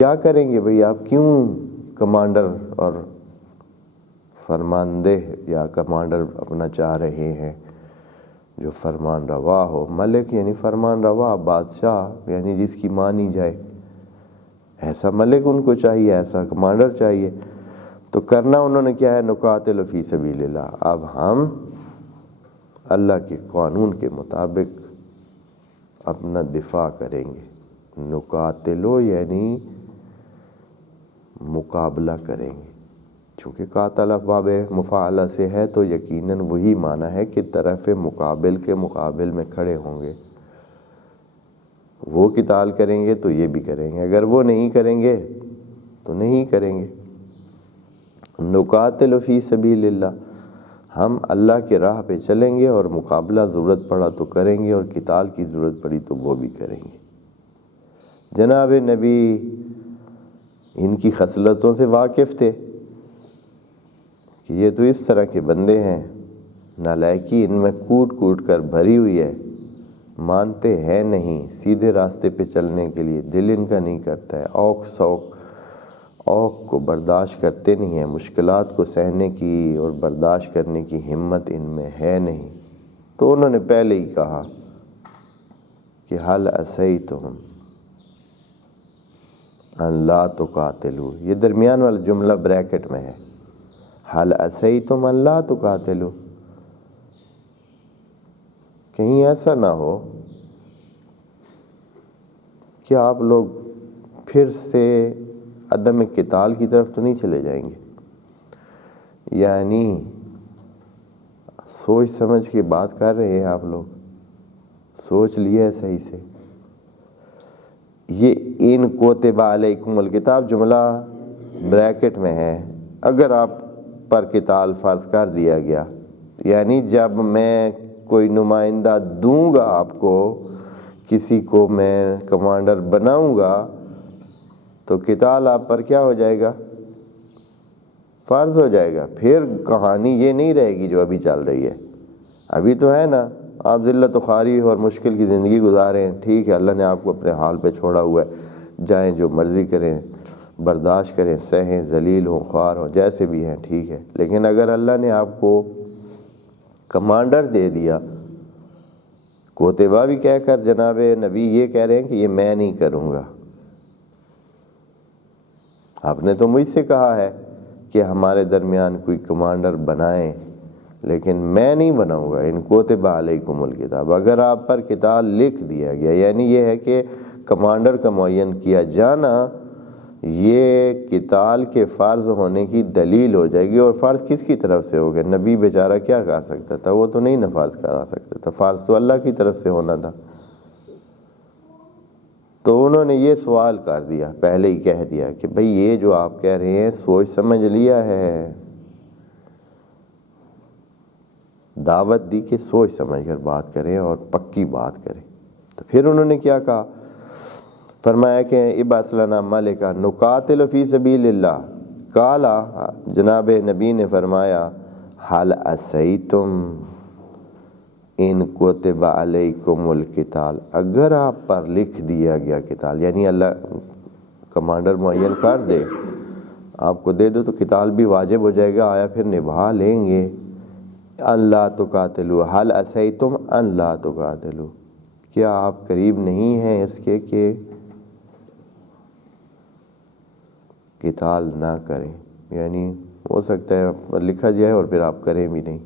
کیا کریں گے بھئی؟ آپ کیوں کمانڈر اور فرماندہ یا کمانڈر اپنا چاہ رہے ہیں جو فرمان روا ہو؟ ملک یعنی فرمان روا، بادشاہ یعنی جس کی مانی جائے، ایسا ملک ان کو چاہیے، ایسا کمانڈر چاہیے۔ تو کرنا انہوں نے کیا ہے؟ نقاتل فی سبیل اللہ، اب ہم اللہ کے قانون کے مطابق اپنا دفاع کریں گے۔ نقاتلو یعنی مقابلہ کریں گے، چونکہ قاتل باب مفاعلہ سے ہے تو یقیناً وہی معنی ہے کہ طرف مقابل کے مقابل میں کھڑے ہوں گے۔ وہ قتال کریں گے تو یہ بھی کریں گے، اگر وہ نہیں کریں گے تو نہیں کریں گے۔ نقاتل فی سبیل اللہ، ہم اللہ کے راہ پہ چلیں گے اور مقابلہ ضرورت پڑا تو کریں گے، اور قتال کی ضرورت پڑی تو وہ بھی کریں گے۔ جناب نبی ان کی خصلتوں سے واقف تھے کہ یہ تو اس طرح کے بندے ہیں، نالائکی ان میں کوٹ کوٹ کر بھری ہوئی ہے، مانتے ہیں نہیں سیدھے راستے پہ چلنے کے لیے، دل ان کا نہیں کرتا ہے، اوق کو برداشت کرتے نہیں ہیں، مشکلات کو سہنے کی اور برداشت کرنے کی ہمت ان میں ہے نہیں۔ تو انہوں نے پہلے ہی کہا کہ حل عصیتم ان لا تقاتلوا، یہ درمیان والا جملہ بریکٹ میں ہے، حل عصیتم ان لا تقاتلوا، کہیں ایسا نہ ہو کہ آپ لوگ پھر سے عدم قتال کی طرف تو نہیں چلے جائیں گے۔ یعنی سوچ سمجھ کے بات کر رہے ہیں آپ لوگ، سوچ لیا ہے صحیح سے۔ یہ ان کتب علیکم الکتاب جملہ بریکٹ میں ہے، اگر آپ پر قتال فرض کر دیا گیا، یعنی جب میں کوئی نمائندہ دوں گا آپ کو، کسی کو میں کمانڈر بناؤں گا، تو قتال آپ پر کیا ہو جائے گا؟ فرض ہو جائے گا۔ پھر کہانی یہ نہیں رہے گی جو ابھی چل رہی ہے۔ ابھی تو ہے نا، آپ ذلت و خواری اور مشکل کی زندگی گزاریں، ٹھیک ہے، اللہ نے آپ کو اپنے حال پہ چھوڑا ہوا ہے، جائیں جو مرضی کریں، برداشت کریں، سہیں، ذلیل ہوں، خوار ہوں، جیسے بھی ہیں، ٹھیک ہے۔ لیکن اگر اللہ نے آپ کو کمانڈر دے دیا، کوتبہ بھی کہہ کر جناب نبی یہ کہہ رہے ہیں کہ یہ میں نہیں کروں گا، آپ نے تو مجھ سے کہا ہے کہ ہمارے درمیان کوئی کمانڈر بنائیں، لیکن میں نہیں بناؤں گا۔ ان کتب علیکم الکتاب، اگر آپ پر قتال لکھ دیا گیا، یعنی یہ ہے کہ کمانڈر کا معین کیا جانا یہ قتال کے فرض ہونے کی دلیل ہو جائے گی۔ اور فرض کس کی طرف سے ہوگا؟ نبی بیچارہ کیا کر سکتا تھا؟ وہ تو نہیں نفاذ کرا سکتا تھا، فرض تو اللہ کی طرف سے ہونا تھا۔ تو انہوں نے یہ سوال کر دیا، پہلے ہی کہہ دیا کہ بھئی یہ جو آپ کہہ رہے ہیں سوچ سمجھ لیا ہے، دعوت دی کہ سوچ سمجھ کر بات کریں اور پکی بات کریں۔ تو پھر انہوں نے کیا کہا؟ فرمایا کہ ابعث لنا ملکا نقاتل فی سبیل اللہ، قالا، جناب نبی نے فرمایا، حل عصیتم ان کتب علیکم القتال، اگر آپ پر لکھ دیا گیا قتال، یعنی اللہ کمانڈر معین کر دے، آپ کو دے دو تو قتال بھی واجب ہو جائے گا، آیا پھر نبھا لیں گے۔ ان لا تقاتلوا، حل عصیتم ان لا تقاتلوا، کیا آپ قریب نہیں ہیں اس کے کہ قتال نہ کریں؟ یعنی ہو سکتا ہے لکھا جائے اور پھر آپ کریں بھی نہیں۔